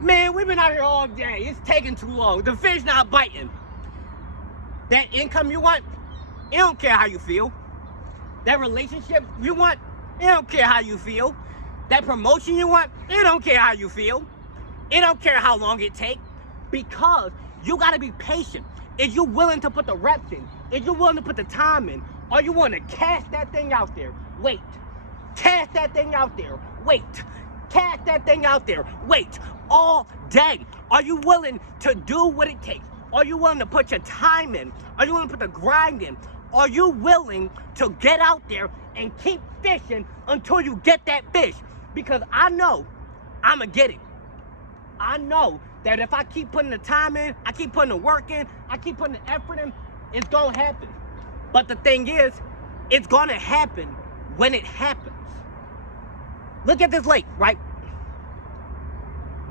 Man, we've been out here all day. It's taking too long. The fish not biting. That income you want, it don't care how you feel. That relationship you want, it don't care how you feel. That promotion you want, it don't care how you feel. It don't care how long it takes. Because you gotta be patient. Is you willing to put the reps in? Is you willing to put the time in? Are you willing to cast that thing out there? Wait. Cast that thing out there. Wait. Cast that thing out there. Wait. All day. Are you willing to do what it takes? Are you willing to put your time in? Are you willing to put the grind in? Are you willing to get out there and keep fishing until you get that fish? Because I know I'ma get it. I know that if I keep putting the time in, I keep putting the work in, I keep putting the effort in, it's gonna happen. But the thing is, it's gonna happen when it happens. Look at this lake, right?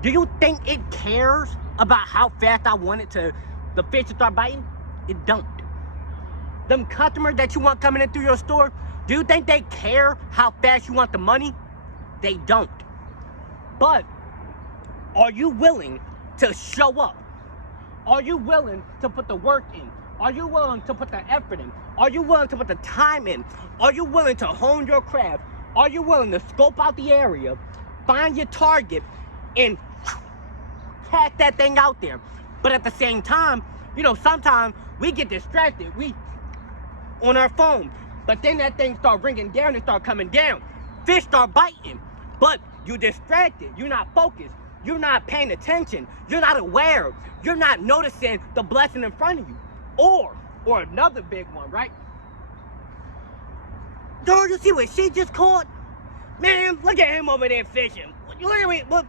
Do you think it cares about how fast I want the fish to start biting? It don't. Them customers that you want coming in through your store, do you think they care how fast you want the money? They don't. But are you willing to show up? Are you willing to put the work in? Are you willing to put the effort in? Are you willing to put the time in? Are you willing to hone your craft? Are you willing to scope out the area, find your target, and cast that thing out there? But at the same time, you know, sometimes we get distracted. We on our phone, but then that thing start ringing down and start coming down. Fish start biting, but you're distracted. You're not focused. You're not paying attention. You're not aware. You're not noticing the blessing in front of you. Or another big one, right? Don't you see what she just caught? Man, look at him over there fishing. Look.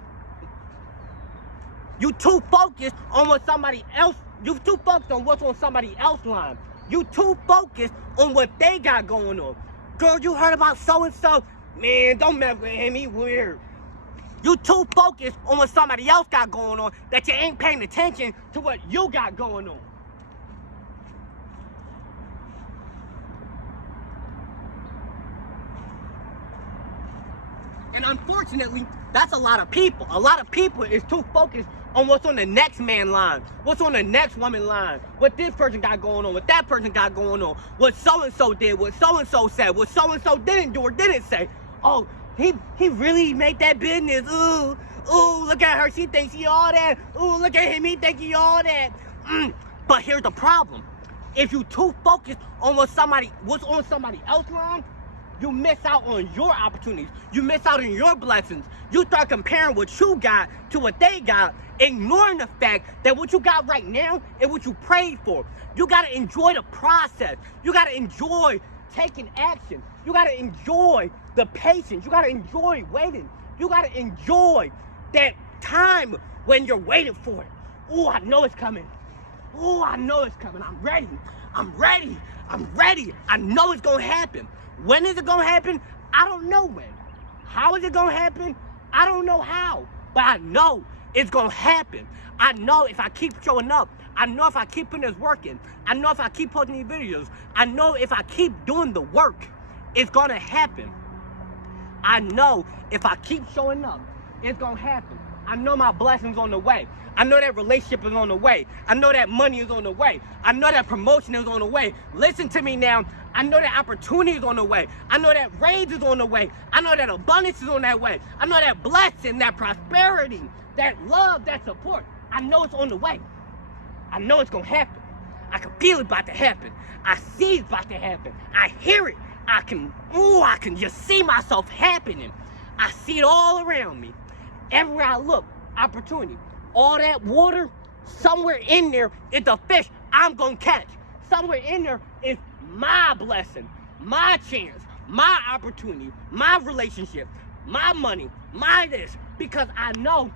You too focused on what somebody else, you too focused on what's on somebody else's line. You too focused on what they got going on. Girl, you heard about so-and-so? Man, don't mess with him, he weird. You too focused on what somebody else got going on that you ain't paying attention to what you got going on. And unfortunately, that's a lot of people. A lot of people is too focused on what's on the next man line, what's on the next woman line, what this person got going on, what that person got going on, what so-and-so did, what so-and-so said, what so-and-so didn't do or didn't say. Oh, he really made that business. Ooh, look at her, she thinks he all that. Ooh, look at him, he think he all that. But here's the problem. If you too focused on what's on somebody else's line, you miss out on your opportunities. You miss out on your blessings. You start comparing what you got to what they got, ignoring the fact that what you got right now is what you prayed for. You gotta enjoy the process. You gotta enjoy taking action. You gotta enjoy the patience. You gotta enjoy waiting. You gotta enjoy that time when you're waiting for it. Oh, I know it's coming. Oh, I know it's coming. I'm ready. I'm ready. I'm ready. I know it's gonna happen. When is it gonna happen? I don't know when. How is it gonna happen? I don't know how. But I know it's gonna happen. I know if I keep showing up. I know if I keep putting this work in. I know if I keep posting these videos. I know if I keep doing the work, it's gonna happen. I know if I keep showing up, it's gonna happen. I know my blessings on the way. I know that relationship is on the way. I know that money is on the way. I know that promotion is on the way. Listen to me now. I know that opportunity is on the way. I know that raise is on the way. I know that abundance is on that way. I know that blessing, that prosperity, that love, that support. I know it's on the way. I know it's gonna happen. I can feel it about to happen. I see it's about to happen. I hear it. I can just see myself happening. I see it all around me. Everywhere I look, opportunity. All that water, somewhere in there is the fish I'm gonna catch. Somewhere in there is my blessing, my chance, my opportunity, my relationship, my money, my this. Because I know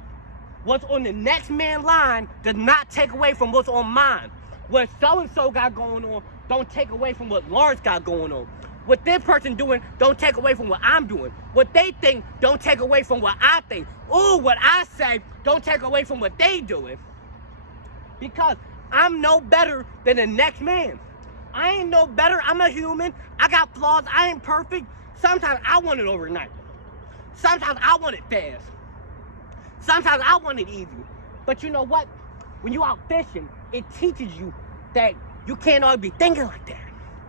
what's on the next man line does not take away from what's on mine. What so-and-so got going on don't take away from what Lawrence got going on. What this person doing don't take away from what I'm doing. What they think don't take away from what I think. Ooh, what I say don't take away from what they doing. Because I'm no better than the next man. I ain't no better. I'm a human. I got flaws. I ain't perfect. Sometimes I want it overnight. Sometimes I want it fast. Sometimes I want it easy. But you know what? When you out fishing, it teaches you that you can't always be thinking like that.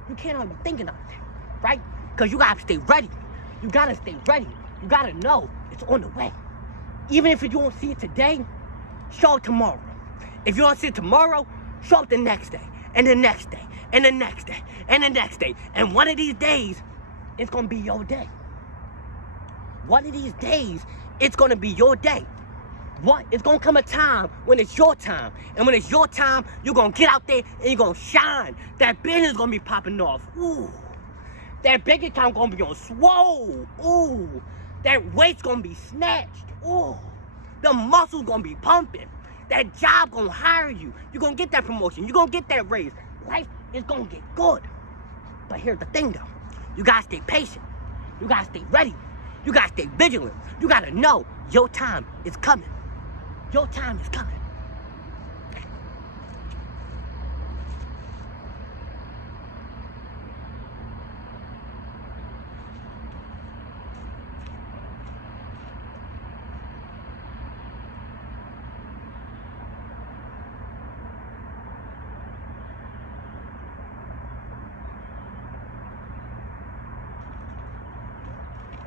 You can't always be thinking like that, right? Because you gotta stay ready. You gotta stay ready. You gotta know it's on the way. Even if you don't see it today, show it tomorrow. If you don't see it tomorrow, show up the next day, and the next day, and the next day, and the next day. And one of these days, it's gonna be your day. One of these days, it's gonna be your day. What? It's gonna come a time when it's your time. And when it's your time, you're gonna get out there and you're gonna shine. That business gonna be popping off. Ooh. That bank account gonna be on swole. Ooh. That weight's gonna be snatched. Ooh. The muscles gonna be pumping. That job gonna hire you. You're gonna get that promotion. You're gonna get that raise. Life is gonna get good. But here's the thing though. You gotta stay patient. You gotta stay ready. You gotta stay vigilant. You gotta know your time is coming. Your time is coming.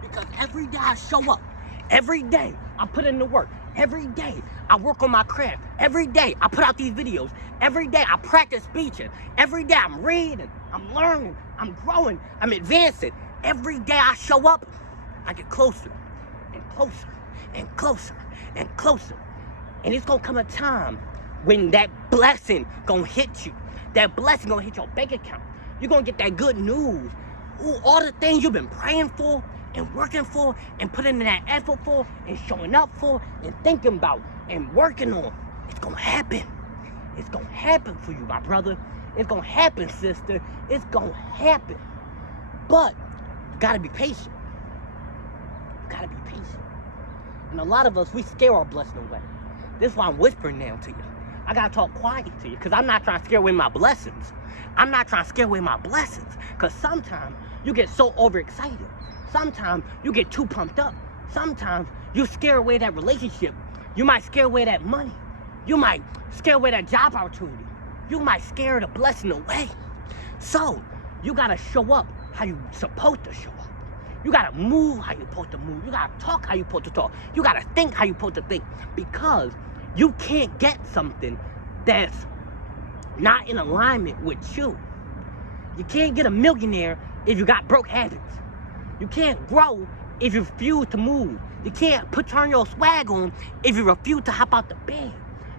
Because every day I show up, every day I put in the work, every day I work on my craft, every day I put out these videos, every day I practice speeching, every day I'm reading, I'm learning, I'm growing, I'm advancing. Every day I show up, I get closer and closer and closer and closer. And it's gonna come a time when that blessing gonna hit you. That blessing gonna hit your bank account. You're gonna get that good news. Ooh, all the things you've been praying for and working for and putting in that effort for and showing up for and thinking about and working on, it's gonna happen. It's gonna happen for you, my brother. It's gonna happen, sister. It's gonna happen. But you gotta be patient. You gotta be patient. And a lot of us, we scare our blessing away. This is why I'm whispering now to you. I gotta talk quiet to you because I'm not trying to scare away my blessings. I'm not trying to scare away my blessings because sometimes you get so overexcited. Sometimes you get too pumped up. Sometimes you scare away that relationship. You might scare away that money. You might scare away that job opportunity. You might scare the blessing away. So you gotta show up how you supposed to show up. You gotta move how you supposed to move. You gotta talk how you supposed to talk. You gotta think how you supposed to think. Because you can't get something that's not in alignment with you. You can't get a millionaire if you got broke habits. You can't grow if you refuse to move. You can't turn your swag on if you refuse to hop out the bed.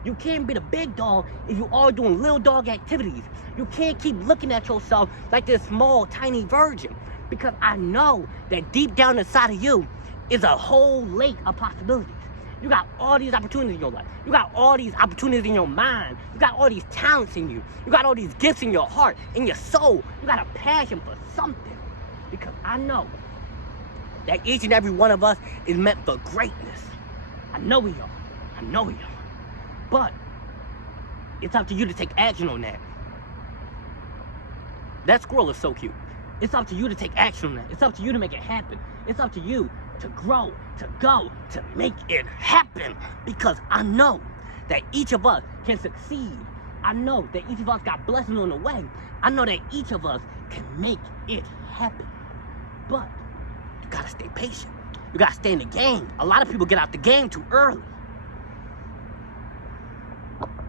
You can't be the big dog if you are doing little dog activities. You can't keep looking at yourself like this small, tiny virgin. Because I know that deep down inside of you is a whole lake of possibilities. You got all these opportunities in your life. You got all these opportunities in your mind. You got all these talents in you. You got all these gifts in your heart, in your soul. You got a passion for something. Because I know that each and every one of us is meant for greatness. I know we are. I know we are. But it's up to you to take action on that. That squirrel is so cute. It's up to you to take action on that. It's up to you to make it happen. It's up to you to grow, to go, to make it happen. Because I know that each of us can succeed. I know that each of us got blessings on the way. I know that each of us can make it happen. But you gotta stay patient. You gotta stay in the game. A lot of people get out the game too early.